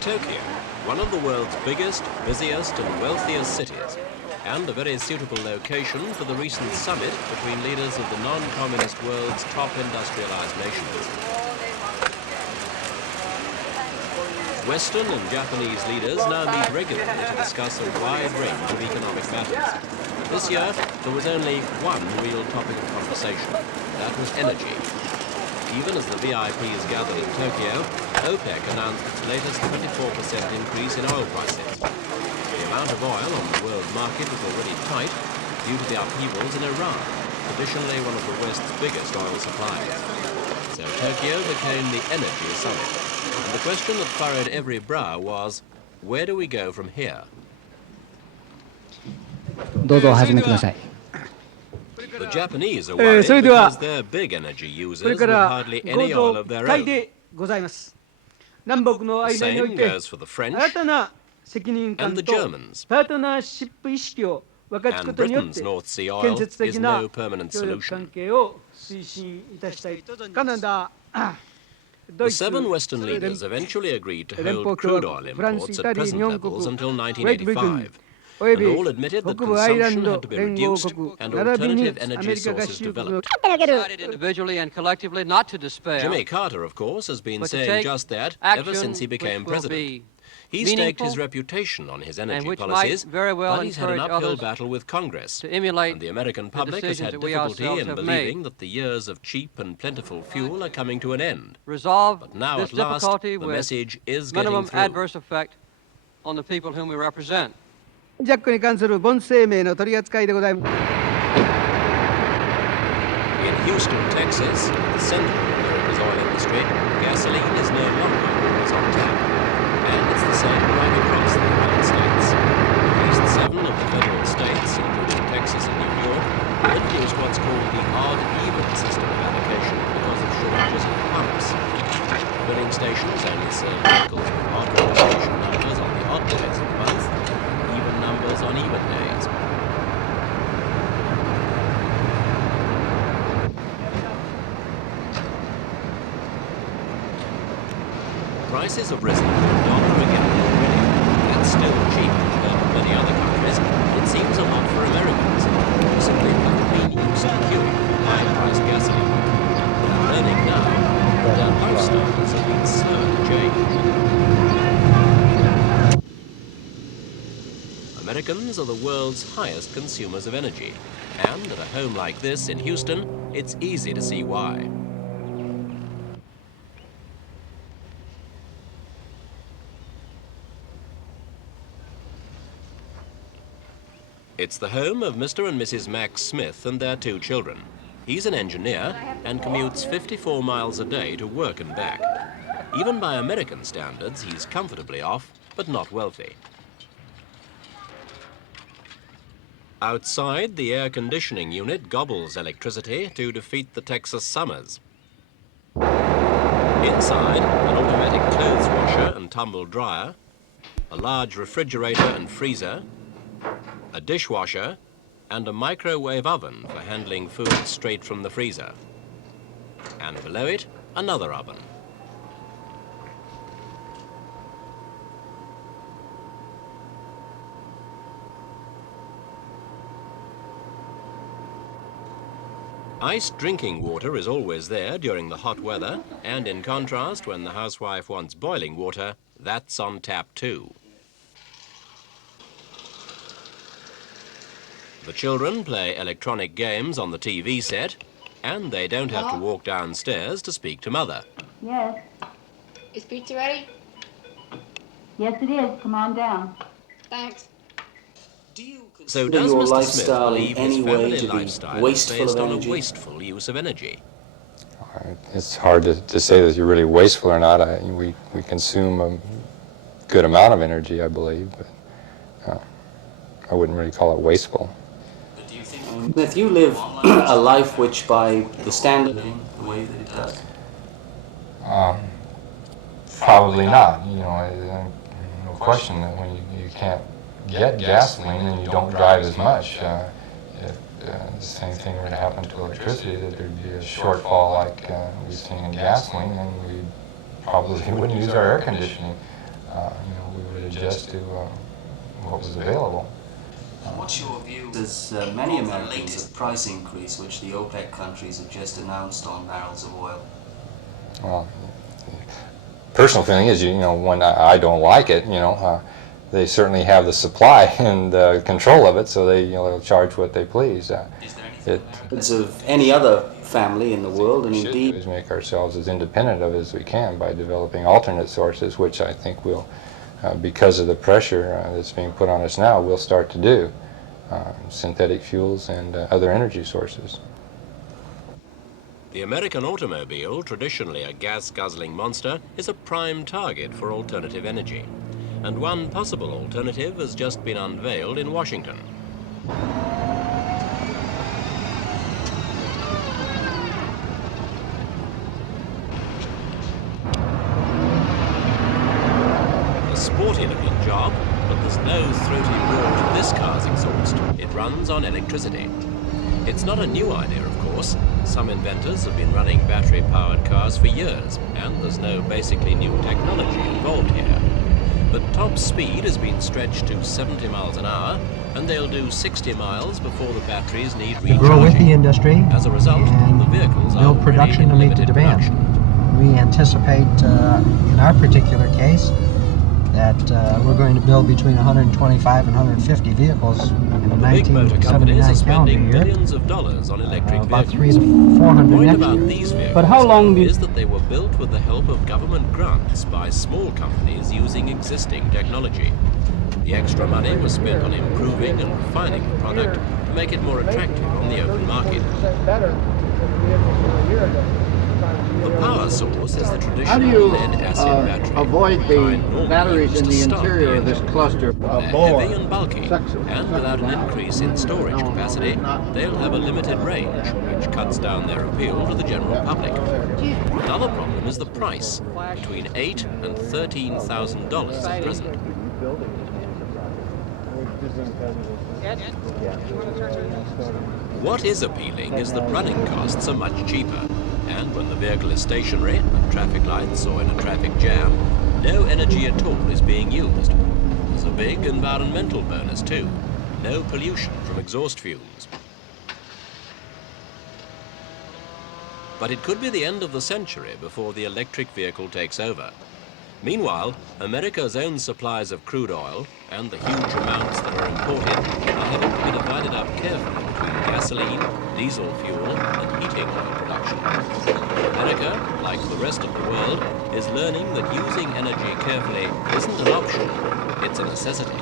Tokyo, one of the world's biggest, busiest and wealthiest cities, and a very suitable location for the recent summit between leaders of the non-communist world's top industrialized nations. Western and Japanese leaders now meet regularly to discuss a wide range of economic matters. This year, there was only one real topic of conversation. That was energy. Even as the VIPs gathered in Tokyo, OPEC announced its latest 24% increase in oil prices. The amount of oil on the world market was already tight due to the upheavals in Iran, traditionally one of the West's biggest oil suppliers. So Tokyo became the energy summit. And the question that furrowed every brow was, where do we go from here? どうぞお始めください。 The Japanese are worried because they're big energy users with hardly any oil of their own. The same goes for the French and the Germans. And Britain's North Sea oil is no permanent solution. The 7 Western leaders eventually agreed to hold crude oil imports at present levels until 1985. And all admitted that consumption had to be reduced and alternative energy sources developed. Decided individually and collectively not to despair. Jimmy Carter, of course, has been saying just that ever since he became president. He staked his reputation on his energy policies, but he's had an uphill battle with Congress, and the American public has had difficulty in believing that the years of cheap and plentiful fuel are coming to an end. But now, at last, the message is getting minimum through. adverse effect on the people whom we represent. ジャックに関する本声明の取り扱いでございます。 In Houston, Texas, the center of America's oil industry, gasoline is no longer always on tap. And it's the same right across the United States. At least 7 of the federal states, including Texas and New York, introduced what's called the odd-even system of allocation because of shortages of pumps. Filling stations only serve vehicles with odd registration numbers on the odd days of the month, even numbers on even days. Prices have risen to $1 a gallon already. That's still cheap compared to many other countries. It seems a lot for Americans, who simply haven't been used to queuing for high-priced gasoline. They're learning now that their lifestyles have been slow to change. Americans are the world's highest consumers of energy, and at a home like this in Houston, it's easy to see why. It's the home of Mr. and Mrs. Max Smith and their 2 children. He's an engineer and commutes 54 miles a day to work and back. Even by American standards, he's comfortably off, but not wealthy. Outside, the air conditioning unit gobbles electricity to defeat the Texas summers. Inside, an automatic clothes washer and tumble dryer, a large refrigerator and freezer, a dishwasher, and a microwave oven for handling food straight from the freezer. And below it, another oven. Iced drinking water is always there during the hot weather, and in contrast, when the housewife wants boiling water, that's on tap too. The children play electronic games on the TV set, and they don't have to walk downstairs to speak to Mother. Yes. Is pizza ready? Yes, it is. Come on down. Thanks. So does Mr. Smith believe his family lifestyle is based on a wasteful use of energy? It's hard to say that you're really wasteful or not. We consume a good amount of energy, I believe, but I wouldn't really call it wasteful. If you live a life which, by the standard, the way that it does, Probably not. You know, no question that when you can't get gasoline and you don't drive as much, if the same thing were to happen to electricity, that there'd be a shortfall like we've seen in gasoline, and we probably wouldn't use our air conditioning. we would adjust to what was available. What's your view? There's many Americans of price increase which the OPEC countries have just announced on barrels of oil. Well, personal feeling is, when I don't like it, they certainly have the supply and control of it, so they'll charge what they please. Is there anything of any other family in the world, and indeed is make ourselves as independent of it as we can by developing alternate sources, which I think we'll, because of the pressure that's being put on us now, we'll start to do. Synthetic fuels and other energy sources. The American automobile, traditionally a gas-guzzling monster, is a prime target for alternative energy. And one possible alternative has just been unveiled in Washington. A sporty-looking job, but there's no throaty roar to this car's exhaust. It runs on electricity. It's not a new idea, of course. Some inventors have been running battery-powered cars for years, and there's no basically new technology involved here. But top speed has been stretched to 70 miles an hour, and they'll do 60 miles before the batteries need recharging. Grow with the industry. As a result, the vehicles are build production to meet the demand. We anticipate, in our particular case, that we're going to build between 125 and 150 vehicles in the big motor companies are 1979 calendar spending year. billions of dollars on electric About vehicles. 300 to 400 The point next about year. these vehicles But how long do is that they were built with the help of government grants by small companies using existing technology. The extra money was spent on improving and refining the product to make it more attractive on the open market. The power source is the How do traditional you lead-acid battery. avoid the kind normally batteries used in to the start interior of this engine. cluster They're heavy and bulky, and without an increase in storage capacity, they'll have a limited range, which cuts down their appeal to the general public. Another problem is the price, between $8,000 and $13,000 at present. What is appealing is that running costs are much cheaper, and when the vehicle is stationary, at traffic lights or in a traffic jam, no energy at all is being used. There's a big environmental bonus too, no pollution from exhaust fumes. But it could be the end of the century before the electric vehicle takes over. Meanwhile, America's own supplies of crude oil and the huge amounts that are imported are having to be divided up carefully between gasoline, diesel fuel, and heating oil production. America, like the rest of the world, is learning that using energy carefully isn't an option, it's a necessity.